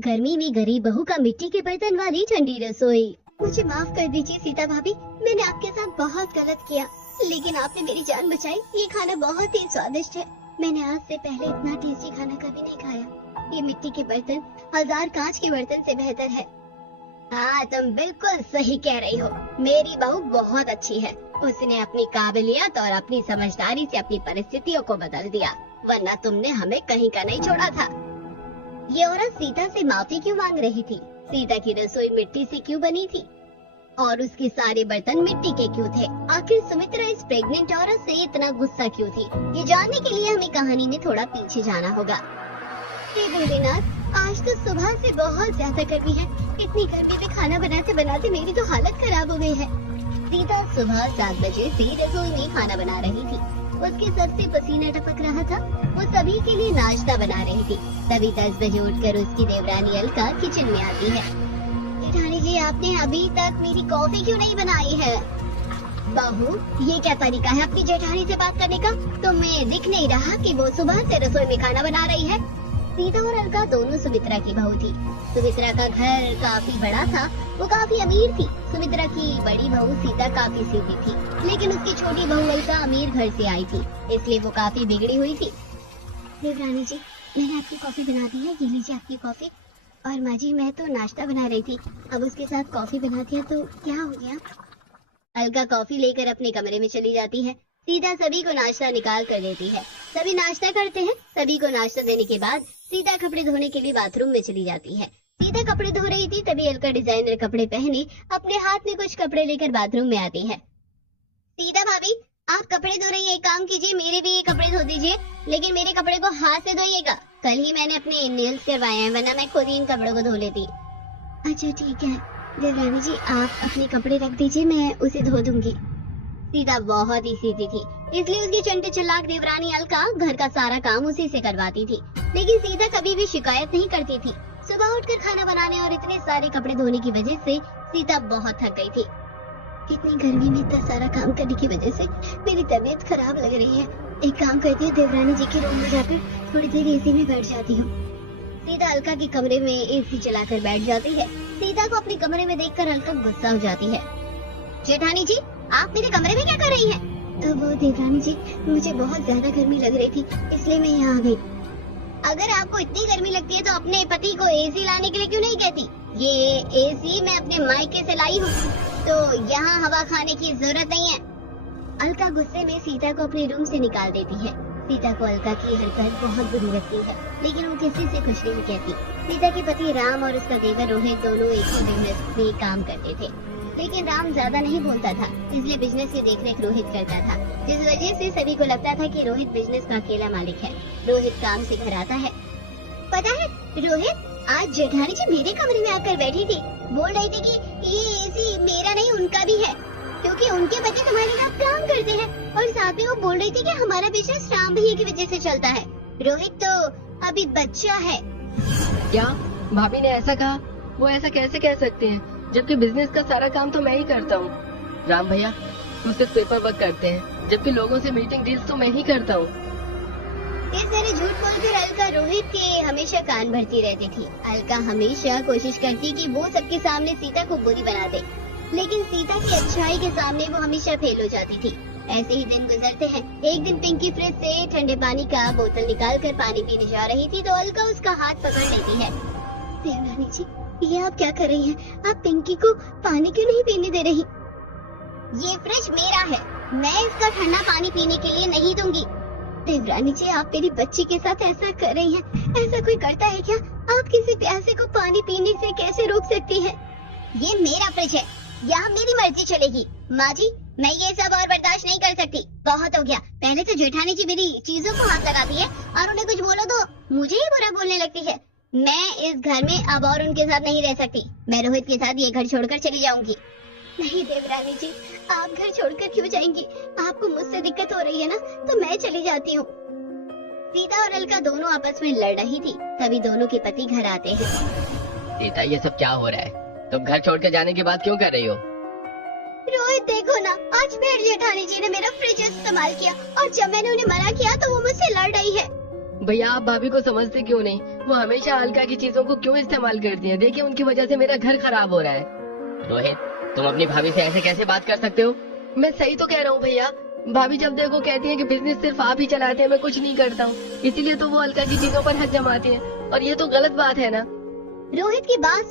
गर्मी में गरीब बहू का मिट्टी के बर्तन वाली ठंडी रसोई। मुझे माफ कर दीजिए सीता भाभी, मैंने आपके साथ बहुत गलत किया, लेकिन आपने मेरी जान बचाई। ये खाना बहुत ही स्वादिष्ट है। मैंने आज से पहले इतना टेस्टी खाना कभी नहीं खाया। ये मिट्टी के बर्तन 1000 कांच के बर्तन से बेहतर है। हाँ, तुम बिल्कुल सही कह रही हो। मेरी बहू बहुत अच्छी है। उसने अपनी काबिलियत और अपनी समझदारी से अपनी परिस्थितियों को बदल दिया, वरना तुमने हमें कहीं का नहीं छोड़ा था। ये औरत सीता से माफी क्यों मांग रही थी? सीता की रसोई मिट्टी से क्यों बनी थी और उसके सारे बर्तन मिट्टी के क्यों थे? आखिर सुमित्रा इस प्रेग्नेंट औरत से इतना गुस्सा क्यों थी? ये जानने के लिए हमें कहानी में थोड़ा पीछे जाना होगा। हे भोलेनाथ, आज तो सुबह से बहुत ज्यादा गर्मी है। इतनी गर्मी में खाना बनाते बनाते मेरी तो हालत खराब हो गई है। सीता सुबह 7 बजे से रसोई में खाना बना रही थी। उसके सर से पसीना टपक रहा था। वो सभी के लिए नाश्ता बना रही थी। तभी 10 बजे उठकर उसकी देवरानी अलका किचन में आती है। जेठानी जी, आपने अभी तक मेरी कॉफी क्यों नहीं बनाई है? बहू, ये क्या तरीका है अपनी जेठानी से बात करने का? तुम्हें दिख नहीं रहा कि वो सुबह से रसोई में खाना बना रही है? सीता और अलका दोनों सुमित्रा की बहू थी। सुमित्रा का घर काफी बड़ा था, वो काफी अमीर थी। सुमित्रा की बड़ी बहू सीता काफी सीधी थी, लेकिन उसकी छोटी बहू अलका अमीर घर से आई थी, इसलिए वो काफी बिगड़ी हुई थी। देवरानी जी, मैंने आपकी कॉफी बना दी है, ये लीजिए आपकी कॉफी। और माँ जी, मैं तो नाश्ता बना रही थी, अब उसके साथ कॉफी बना दिया तो क्या हो गया? अलका कॉफी लेकर अपने कमरे में चली जाती है। सीता सभी को नाश्ता निकाल कर देती है। सभी नाश्ता करते हैं। सभी को नाश्ता देने के बाद सीता कपड़े धोने के लिए बाथरूम में चली जाती है। सीता कपड़े धो रही थी, तभी अलका डिजाइनर कपड़े पहने अपने हाथ में कुछ कपड़े लेकर बाथरूम में आती है। सीता भाभी, आप कपड़े धो रही हैं, एक काम कीजिए, मेरे भी ये कपड़े धो दीजिए, लेकिन मेरे कपड़े को हाथ से धोइएगा। कल ही मैंने अपने नेल्स करवाए हैं, वरना मैं खुद ही इन कपड़ों को धो लेती। अच्छा ठीक है देवरानी जी, आप अपने कपड़े रख दीजिए, मैं उसे धो दूंगी। सीता बहुत ही सीधी थी, इसलिए उसकी चंटे चलाक देवरानी अलका घर का सारा काम उसी से करवाती थी। लेकिन सीता कभी भी शिकायत नहीं करती थी। सुबह उठकर खाना बनाने और इतने सारे कपड़े धोने की वजह से सीता बहुत थक गई थी। इतनी गर्मी में इतना सारा काम करने की वजह से मेरी तबीयत खराब लग रही है। एक काम करती हूँ, देवरानी जी के रूम में जाकर थोड़ी देर एसी में बैठ जाती हूँ। सीता अलका के कमरे में एसी चलाकर बैठ जाती है। सीता को अपने कमरे में देखकर अलका गुस्सा हो जाती है। जेठानी जी, आप मेरे कमरे में क्या कर रही हैं? तो वो देवरानी जी, मुझे बहुत ज्यादा गर्मी लग रही थी, इसलिए मैं यहाँ आ गई। अगर आपको इतनी गर्मी लगती है तो अपने पति को एसी लाने के लिए क्यों नहीं कहती? ये एसी मैं अपने मायके से लाई हूँ, तो यहाँ हवा खाने की जरूरत नहीं है। अलका गुस्से में सीता को अपने रूम से निकाल देती है। सीता को अलका की हरकत बहुत बुरी लगती है, लेकिन वो किसी से कुछ नहीं कहती। सीता के पति राम और उसका देवर रोहित दोनों एक ही बिजनेस में काम करते थे, लेकिन राम ज्यादा नहीं बोलता था, इसलिए बिजनेस की देखरेख रोहित करता था, जिस वजह से सभी को लगता था कि रोहित बिजनेस का अकेला मालिक है। रोहित काम से घर आता है। पता है रोहित, आज जेठानी जी मेरे कमरे में आकर बैठी थी, बोल रही थी कि ये एसी मेरा नहीं उनका भी है, क्योंकि उनके बच्चे तुम्हारे साथ काम करते हैं, और साथ में वो बोल रही थी कि हमारा बिजनेस राम भैया की वजह से चलता है। रोहित तो अभी बच्चा है। क्या भाभी ने ऐसा कहा? वो ऐसा कैसे कह सकते हैं, जबकि बिजनेस का सारा काम तो मैं ही करता हूँ। राम भैया तो सिर्फ पेपर वर्क करते हैं, जबकि लोगों से मीटिंग डील्स तो मैं ही करता हूँ। इस तरह झूठ बोलकर अलका रोहित के हमेशा कान भरती रहती थी। अलका हमेशा कोशिश करती कि वो सबके सामने सीता को बुरी बना दे, लेकिन सीता की अच्छाई के सामने वो हमेशा फेल हो जाती थी। ऐसे ही दिन गुजरते हैं। एक दिन पिंकी फ्रिज से ठंडे पानी का बोतल निकालकर पानी पीने जा रही थी, तो अलका उसका हाथ पकड़ लेती है। देवरानी जी, ये आप क्या कर रही हैं? आप पिंकी को पानी क्यों नहीं पीने दे रही? ये फ्रिज मेरा है, मैं इसका ठंडा पानी पीने के लिए नहीं दूंगी। देवरानी जी, आप मेरी बच्ची के साथ ऐसा कर रही हैं। ऐसा कोई करता है क्या? आप किसी प्यासे को पानी पीने से कैसे रोक सकती हैं? ये मेरा फ्रिज है, यहाँ मेरी मर्जी चलेगी। माँ जी, मैं ये सब और बर्दाश्त नहीं कर सकती, बहुत हो गया। पहले तो जेठानी जी मेरी चीजों को हाथ लगाती है, और उन्हें कुछ बोलो तो मुझे ही बुरा बोलने लगती है। मैं इस घर में अब और उनके साथ नहीं रह सकती। मैं रोहित के साथ ये घर छोड़कर चली जाऊंगी। नहीं देवरानी जी, आप घर छोड़कर क्यों जाएंगी? आपको मुझसे दिक्कत हो रही है ना, तो मैं चली जाती हूँ। सीता और अलका दोनों आपस में लड़ रही थी, तभी दोनों के पति घर आते हैं। सीता, ये सब क्या हो रहा है? तुम घर छोड़ के जाने के बाद क्यों कर रही हो? रोहित देखो ना, आज फिर जेठानी जी ने मेरा फ्रिज इस्तेमाल किया, और जब मैंने उन्हें मना किया तो वो मुझसे लड़ रही है। भैया आप भाभी को समझते क्यों नहीं? वो हमेशा अलका की चीजों को क्यों इस्तेमाल करती हैं? देखिए उनकी वजह से मेरा घर खराब हो रहा है। रोहित, तुम अपनी भाभी से ऐसे कैसे बात कर सकते हो? मैं सही तो कह रहा हूँ भैया। भाभी जब देखो कहती है कि बिजनेस सिर्फ आप ही चलाते हैं, मैं कुछ नहीं करता हूँ, इसीलिए तो वो अलका की चीजों पर हक जमाती हैं, और ये तो गलत बात है ना। रोहित की बात